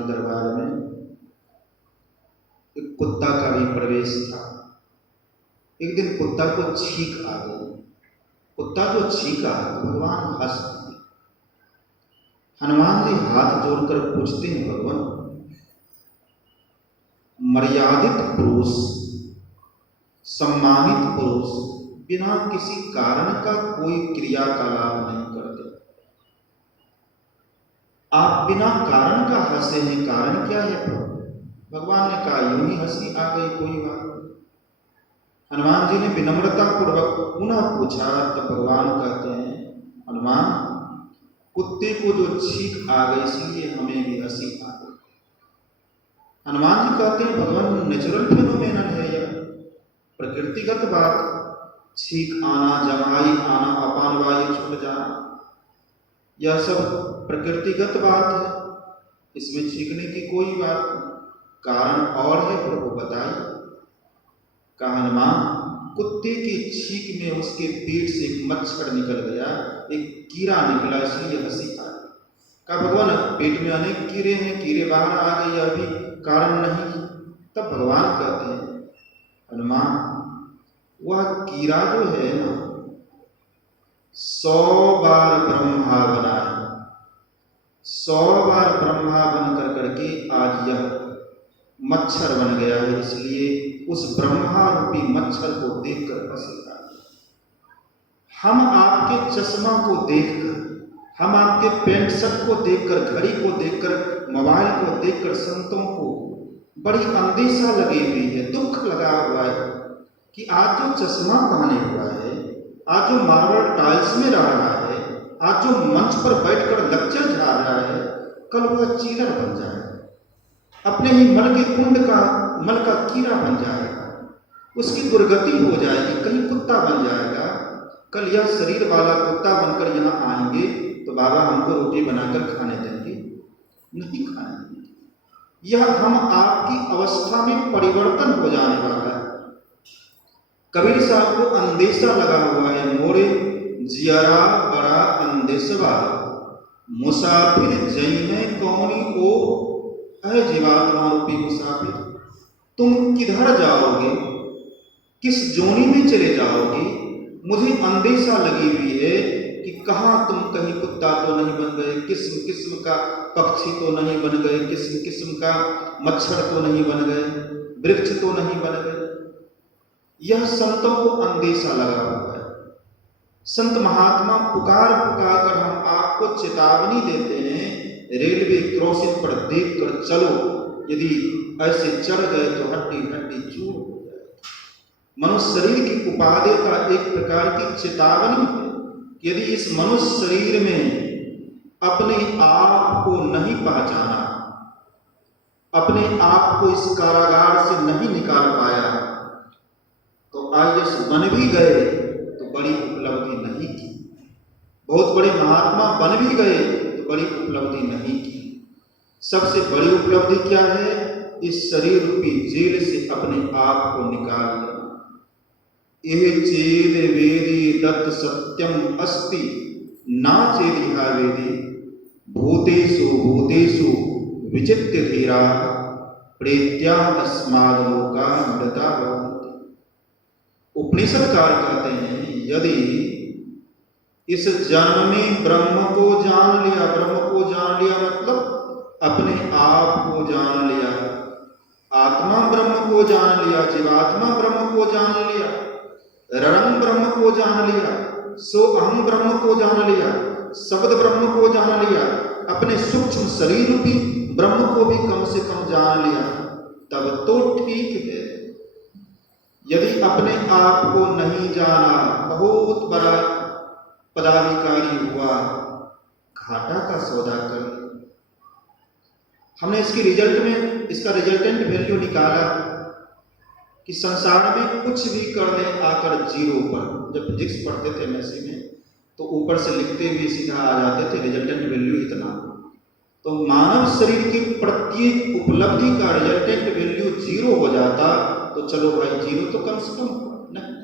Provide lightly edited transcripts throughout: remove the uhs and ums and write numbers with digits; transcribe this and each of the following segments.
के दरबार में एक कुत्ता का भी प्रवेश था। एक दिन कुत्ता को छींक आ गई। कुत्ता जो छींका तो भगवान हंस दिए। हनुमान जी हाथ जोड़कर पूछते हैं, भगवान मर्यादित पुरुष, सम्मानित पुरुष बिना किसी कारण का कोई क्रियाकलाप नहीं करते। आप बिना कारण का हंसे हैं, कारण क्या है प्रभु? भगवान ने कहा यूं ही हंसी आ गई, कोई बात नहीं। हनुमान जी ने विनम्रता पूर्वक पुनः पूछा, तब भगवान कहते हैं हनुमान कुत्ते को जो छींक आ गई इसलिए हमें भी हंसी आ गई। हनुमान जी कहते हैं भगवान नेचुरल फिनोमेनन है यह, प्रकृतिगत बात। छींक आना, जमाई आना, अपान वायु छूट जाना, यह सब प्रकृतिगत बात है। इसमें छींकने की कोई बात नहीं। कारण और है प्रभु बताइए। कहा हनुमान कुत्ते की छींक में उसके पेट से एक मच्छर निकल गया, एक कीड़ा निकला, इसलिए हंसी आ गई। कहा भगवान पेट में अनेक कीड़े हैं, कीड़े बाहर आ गए, यह भी कारण नहीं। तब भगवान कहते हैं हनुमान वह कीड़ा जो है ना 100 बार ब्रह्मा बना है, 100 बार ब्रह्मा बन करके आज यह मच्छर बन गया है, इसलिए उस ब्रह्मा रूपी मच्छर को देखकर हंसेगा। हम आपके चश्मा को देखकर, हम आपके पैंट शर्ट को देखकर, घड़ी को देखकर, मोबाइल को देखकर संतों को बड़ी अंदेशा लगी हुई है, दुख लगा हुआ है कि आज जो चश्मा पहने हुआ है, आज जो मार्बल टाइल्स में रह रहा है, आज जो मंच पर बैठकर लेक्चर झा रहा है, कल वह चीलर बन जाएगा, अपने ही मल के कुंड का मल का कीड़ा बन जाएगा, उसकी दुर्गति हो जाएगी, कहीं कुत्ता बन जाएगा। कल यह शरीर वाला कुत्ता बनकर यहाँ आएंगे तो बाबा हमको रोटी बनाकर खाने देंगे? नहीं खाने देंगे। यह हम आपकी अवस्था में परिवर्तन हो जाने वाला है। कबीर साहब को अंदेशा लगा हुआ है, मोरे जियरा बड़ा अंदेशवा, मुसाफिर जई में कौनी ओ, अरे जीवात्मा रूपी मुसाफिर तुम किधर जाओगे, किस जोनी में चले जाओगे? मुझे अंदेशा लगी हुई है कि कहाँ तुम कहीं कुत्ता तो नहीं बन गए, किस्म किस्म का पक्षी तो नहीं बन गए, किस्म किस्म का मच्छर तो नहीं बन गए, वृक्ष तो नहीं बन गए। यह संतों को अंदेशा लगा हुआ है। संत महात्मा पुकार पुकार कर हम आपको चेतावनी देते हैं, रेलवे क्रॉसिंग पर देख कर चलो, यदि ऐसे चढ़ गए तो हड्डी हड्डी चूर हो जाएगी। मनुष्य शरीर की उपादेयता एक प्रकार की चेतावनी है। यदि इस मनुष्य शरीर में अपने आप को नहीं पहचाना, अपने आप को इस कारागार से नहीं निकाल पाया, तो आईएएस बन भी गए तो बड़ी उपलब्धि नहीं की, बहुत बड़े महात्मा बन भी गए तो बड़ी उपलब्धि नहीं की। सबसे बड़ी उपलब्धि क्या है? इस शरीर रूपी जेल से अपने आप को निकाल लेना। यह चेद वेदी दत्त सत्यम अस्ति ना चेदिहा वेदी, भूतेषु भूतेषु विचित्य धीरा प्रेत्या तस्माद् लोका मृता भवन्ति। उपनिषदकार कहते हैं यदि इस जन्म में ब्रह्म को जान लिया, ब्रह्म को जान लिया मतलब अपने आप को जान लिया, आत्मा ब्रह्म को जान लिया, जीवात्मा ब्रह्म को जान लिया, ररंग ब्रह्म को जान लिया, सो अहम ब्रह्म को जान लिया, शब्द ब्रह्म को जान लिया, अपने सूक्ष्म शरीर रूपी ब्रह्म को भी कम से कम जान लिया, तब तो ठीक है। यदि अपने आप को नहीं जाना, बहुत बड़ा पदाधिकारी हुआ, घाटा का सौदा कर। हमने इसकी रिजल्ट में इसका रिजल्टेंट वैल्यू निकाला कि संसार में कुछ भी कर दें आकर जीरो पर। जब फिजिक्स पढ़ते थे एमएससी में तो ऊपर से लिखते हुए सीधा आ जाते थे रिजल्टेंट वैल्यू इतना। तो मानव शरीर की प्रत्येक उपलब्धि का रिजल्टेंट वैल्यू जीरो हो जाता तो चलो भाई जीरो तो कम से कम नहीं,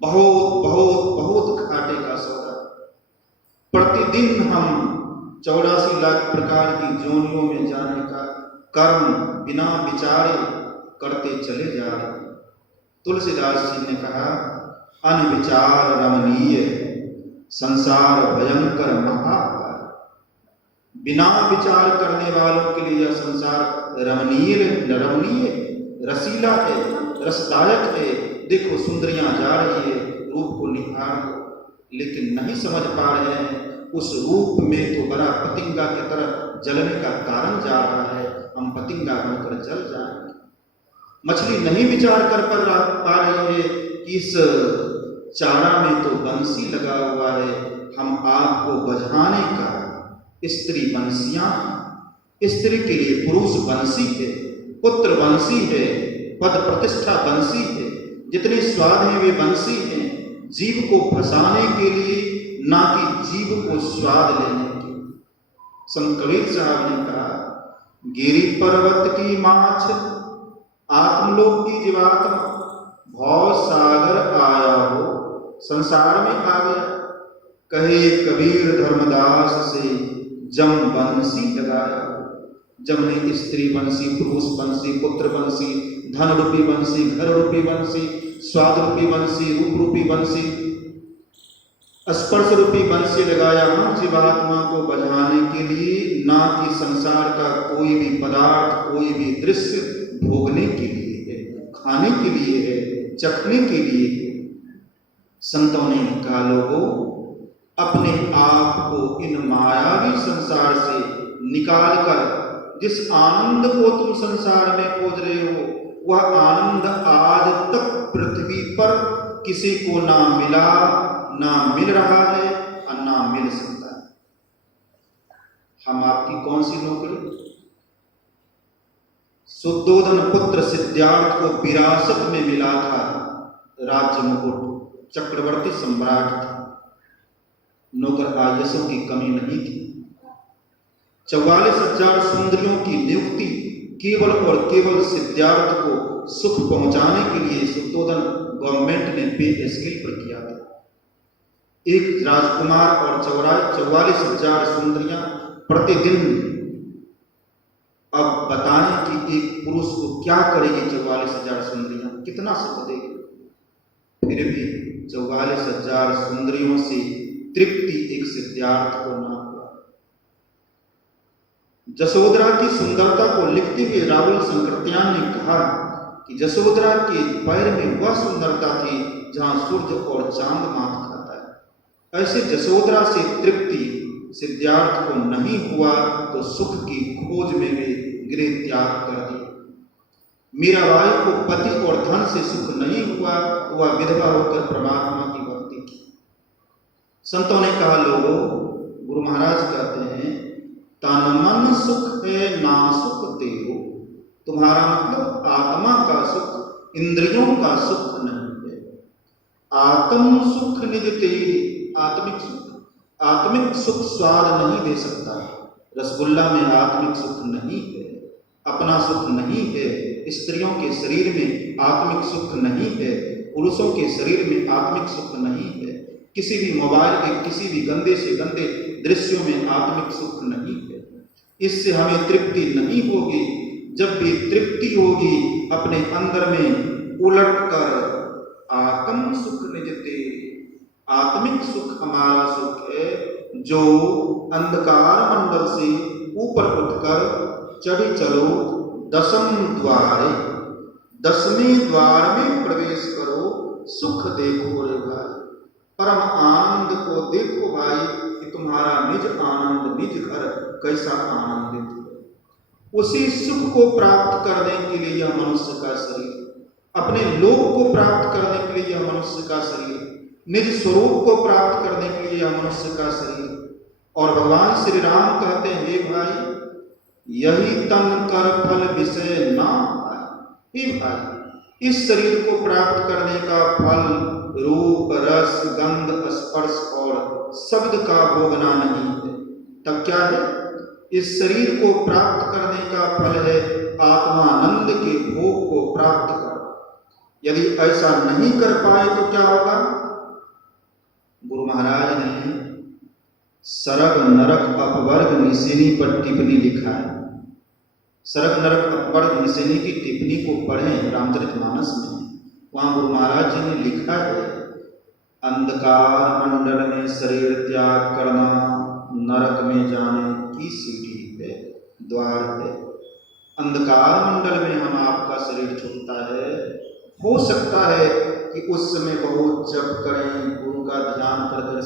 बहुत बहुत बहुत घाटे का सौदा। प्रतिदिन हम 84 लाख प्रकार की जोनियों में जाने का कर्म बिना विचारे करते चले जा रहे। तुलसीदास जी ने कहा, अनविचार रमणीय संसार भयंकर महाभार। बिना विचार करने वालों के लिए यह संसार रमणीय रसीला है, रसदायक है। देखो सुंदरियां जा रही है, रूप को निहार लो, लेकिन नहीं समझ पा रहे हैं उस रूप में तो बड़ा पतिंगा की तरह जलने का कारण जा रहा है, हम पतिंगा बनकर जल जाएंगे। मछली नहीं विचार कर पा रही है कि इस चारा में तो बंसी लगा हुआ है, हम आग को बुझाने का स्त्री बंसियां, स्त्री के लिए पुरुष बंसी है, पुत्र बंसी है, पद प्रतिष्ठा बंसी है, जितने स्वाद हैं वे बंसी हैं, जीव को फंसाने के लिए, ना कि जीव को स्वाद लेने के। संत कबीर साहब ने कहा, गिरि पर्वत की माछ आत्मलोक की जीवात्मा, भव सागर आया हो संसार में आ गया। कहे कबीर धर्मदास से जम बंसी लगाया। जम ने स्त्री बंसी, पुरुष बंसी, पुत्र बंसी, धन रूपी बंसी, घर रूपी बंसी, स्वाद रूपी बंसी, रूप रूपी बंसी, स्पर्श रूपी बंसी लगाया हम जीवात्मा को बजाने के लिए, ना कि संसार का कोई भी पदार्थ, कोई भी दृश्य भोगने के लिए है, खाने के लिए है, चखने के लिए है। संतों ने कहा, लोगों अपने आप को इन मायावी संसार से निकाल कर जिस आनंद को तुम संसार में खोज रहे हो, वह आनंद आज तक पृथ्वी पर किसी को ना मिला, ना मिल रहा है और ना मिल सकता है। हम आपकी कौन सी नौकरी? शुद्धोधन पुत्र सिद्धार्थ को विरासत में मिला था राज्य मुकुट, चक्रवर्ती सम्राट था, नौकर आयसों की कमी नहीं थी। 44,000 सुंदरियों की नियुक्ति केवल और केवल सिद्धार्थ को सुख पहुंचाने के लिए शुद्धोधन गवर्नमेंट ने पे स्केल पर किया था। एक राजकुमार और 44,000 सुंदरियां प्रतिदिन। अब बताएं कि एक पुरुष को क्या करेगी 44,000 सुंदरियां, कितना सुख देगी? फिर भी 44,000 सुंदरियों से तृप्ति एक सिद्धार्थ को ना हुआ। जसोधरा की सुंदरता को लिखते हुए राहुल संकृत्यान ने कहा कि जसोधरा के पैर में वह सुंदरता थी जहां सूर्य और चांद मात खाता है। ऐसे जसोधरा से तृप्ति सिद्धार्थ को नहीं हुआ तो सुख की खोज में वे गृह त्याग कर दिए। मीराबाई को पति और धन से सुख नहीं हुआ तो वह विधवा होकर परमात्मा की भक्ति की। संतों ने कहा, लोगों, गुरु महाराज कहते हैं, तन मन सुख है ना सुख देहो। तुम्हारा मतलब आत्मा का सुख, इंद्रियों का सुख नहीं है। आत्म सुख निज तेरी, आत्मिक सुख, आत्मिक सुख स्वाद नहीं दे सकता। रसगुल्ला में आत्मिक सुख नहीं है, अपना सुख नहीं है। स्त्रियों के शरीर में आत्मिक सुख नहीं है, पुरुषों के शरीर में आत्मिक सुख नहीं है। किसी भी मोबाइल के किसी भी गंदे से गंदे दृश्यों में आत्मिक सुख नहीं है। इससे हमें तृप्ति नहीं होगी। जब भी तृप्ति होगी अपने अंदर में उलट कर आत्म सुख निजते, आत्मिक सुख हमारा सुख है जो अंधकार मंडल से ऊपर उठकर चढ़ी चलो दसम द्वारे, 10वें द्वार में प्रवेश करो, सुख देखो रे भाई, परम आनंद को देखो भाई कि तुम्हारा निज आनंद, निज घर कैसा आनंदित है। उसी सुख को प्राप्त करने के लिए यह मनुष्य का शरीर, अपने लोक को प्राप्त करने के लिए यह मनुष्य का शरीर, निज स्वरूप को प्राप्त करने के लिए यह मनुष्य का शरीर। और भगवान श्री राम कहते हैं, हे भाई, यही तन कर फल विषय ना भाई। हे भाई, इस शरीर को प्राप्त करने का फल रूप, रस, गंध, स्पर्श और शब्द का भोगना नहीं है। तब क्या है? इस शरीर को प्राप्त करने का फल है आत्मानंद के भोग को प्राप्त कर। यदि ऐसा नहीं कर पाए तो क्या होगा? गुरु महाराज ने सरग नरक अपवर्ग निशिनी पर टिप्पणी लिखा है। सरक नरक अकबर निसेनी की टिप्पणी को पढ़ें रामचरितमानस में, वहाँ गुरु महाराज जी ने लिखा है, अंधकार मंडल में शरीर त्याग करना, नरक में जाने की सीढ़ी है, द्वार है। अंधकार मंडल में हम आपका शरीर छूटता है, हो सकता है कि उस समय बहुत जप करें, गुरु का ध्यान कर कर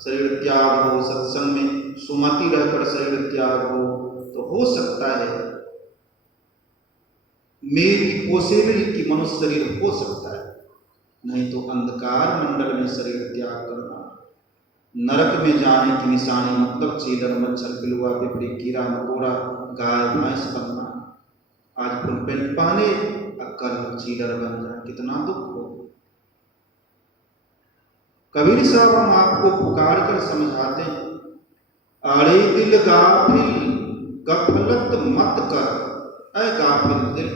शरीर त्याग हो, सत्संग में सुमति रहकर शरीर त्याग हो हो सकता है, मेरी पॉसिबिलिटी मनुष्य शरीर हो सकता है, नहीं तो अंधकार मंडल में शरीर त्याग करना, नरक में जाने की निशानी, मतलब चीदर मच्छर पिलुआ पिपड़ी कीड़ा मकोड़ा गाय भैंस बनना। आज फुल पेंट पहने कल चीदर बन जाए, कितना दुख हो। कबीर साहब हम आपको पुकार कर समझाते हैं, अरे दिल गाफिल गफलत मत कर, ऐ गाफिल दिल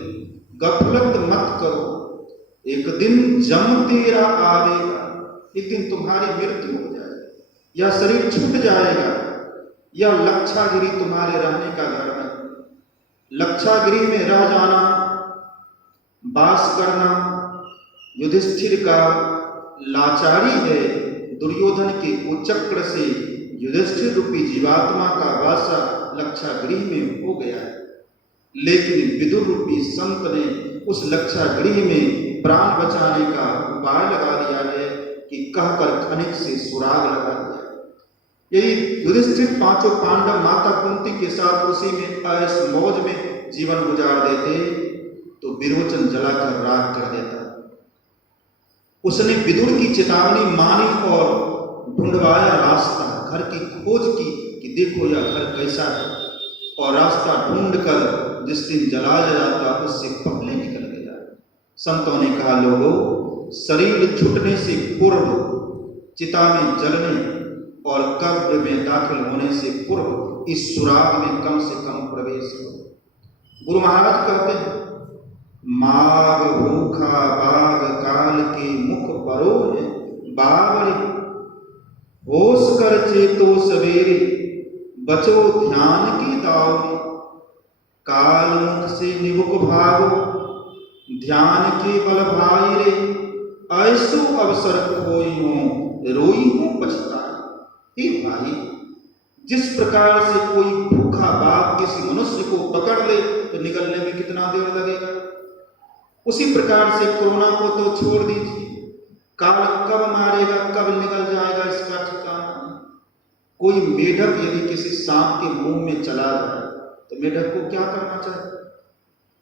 गफलत मत करो, एक दिन जम तेरा आवेगा, एक दिन तुम्हारी मृत्यु हो जाएगी, या शरीर छूट जाएगा, या लक्षागिरी तुम्हारे रहने का घर है। लक्षागिरी में रह जाना, वास करना युधिष्ठिर का लाचारी है। दुर्योधन के कुचक्र से युधिष्ठिर रूपी जीवात्मा का वासा लक्षागृह में हो गया है, लेकिन विदुर रूपी संत ने उस लक्षागृह में प्राण बचाने का उपाय लगा दिया है कि कहकर खनिक से सुराग लगा दिया। यदि युधिष्ठिर पांचों पांडव माता कुंती के साथ उसी में ऐश मौज में जीवन गुजार देते तो विरोचन जलाकर राख कर देता। उसने विदुर की चेतावनी मानी और ढूंढवाया रास्ता, घर की खोज की कि देखो यह घर कैसा है, और रास्ता ढूंढकर जिस दिन जलाया जाता उससे पहले निकल गया। संतों ने कहा, लोगों, शरीर छूटने से पूर्व, चिता में जलने और कब्र में दाखिल होने से पूर्व इस सुराग में कम से कम प्रवेश करो। गुरु महाराज कहते हैं, माग भूखा बाग काल के मुख परो है, बावड़ी होश कर चेतो सवेरे, बचो ध्यान की दावड़ी, काल मुख से निमुख भागो, ध्यान के बल भाई रे, ऐसो अवसर खोई हो, रोई हो पछताए। हे भाई, जिस प्रकार से कोई भूखा बाघ किसी मनुष्य को पकड़ ले तो निकलने में कितना देर लगेगा, उसी प्रकार से कोरोना को तो छोड़ दीजिए, काल कब मारेगा कब निकल जाएगा इसका ठिकाना नहीं। कोई मेढक यदि किसी सांप के मुंह में चला जाए तो मेढक को क्या करना चाहिए?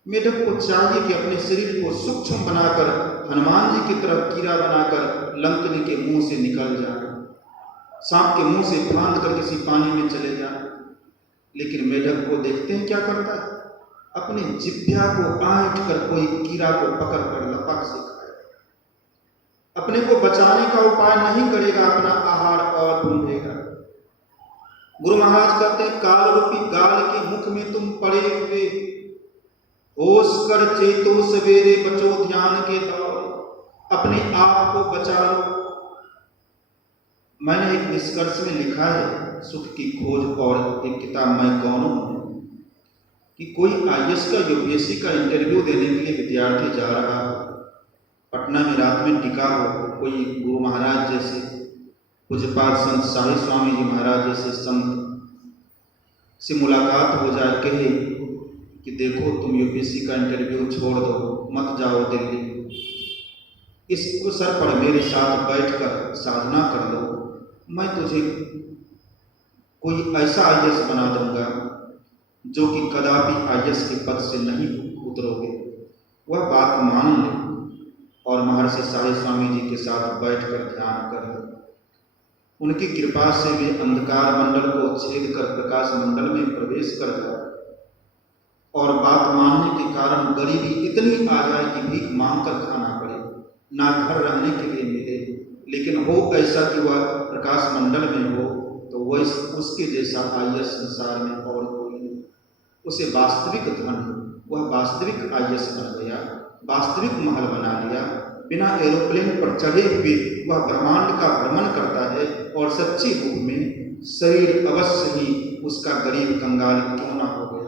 मेढक को चाहिए कि अपने शरीर को सूक्ष्म बनाकर हनुमान जी की तरफ कीड़ा बनाकर लंकनी के मुंह से निकल जाए, सांप के मुंह से फांद कर किसी पानी में चले जाए। लेकिन मेढक को देखते हैं क्या करता है, अपने जिह्वा को आंट कर कोई कीड़ा को पकड़ कर लपक से खाए, अपने को बचाने का उपाय नहीं करेगा, अपना आहार और ढूंढेगा। गुरु महाराज कहते हैं, काल रूपी गाल के मुख में तुम पड़े हुए, होश कर चेतो सवेरे, बचो ध्यान के दौरे, अपने आप को बचा लो। मैंने एक निष्कर्ष में लिखा है, सुख की खोज और एक किताब मैं कौन हूं, कि कोई आईएएस का यूपीएससी का इंटरव्यू देने के लिए विद्यार्थी जा रहा हो, पटना में रात में टिका हो, कोई गुरु महाराज जैसे पूज्यपाद संत शाही स्वामी जी महाराज जैसे संत से मुलाकात हो जाए, कहे कि देखो तुम यूपीएससी का इंटरव्यू छोड़ दो, मत जाओ दिल्ली, इस अवसर पर मेरे साथ बैठकर साधना कर लो, मैं तुझे कोई ऐसा आईएएस बना दूंगा जो कि कदापि आईएएस के पद से नहीं उतरोगे। वह बात मान ले और महर्षि शाही स्वामी जी के साथ बैठकर ध्यान कर ले। उनकी कृपा से वे अंधकार मंडल को छेद कर प्रकाश मंडल में प्रवेश कर जाए, और बात मानने के कारण गरीबी इतनी आ जाए कि भीख मांग कर खाना पड़े, ना घर रहने के लिए मिले, लेकिन हो ऐसा कि वह प्रकाश मंडल में हो तो वह उसके जैसा आईएएस संसार में और कोई नहीं। उसे वास्तविक धन, वह वास्तविक आईएएस बन गया, वास्तविक महल बना लिया, बिना एरोप्लेन पर चढ़े हुए वह ब्रह्मांड का भ्रमण करता है, और सच्ची रूप में शरीर अवश्य ही उसका गरीब कंगाल क्यों ना हो गया।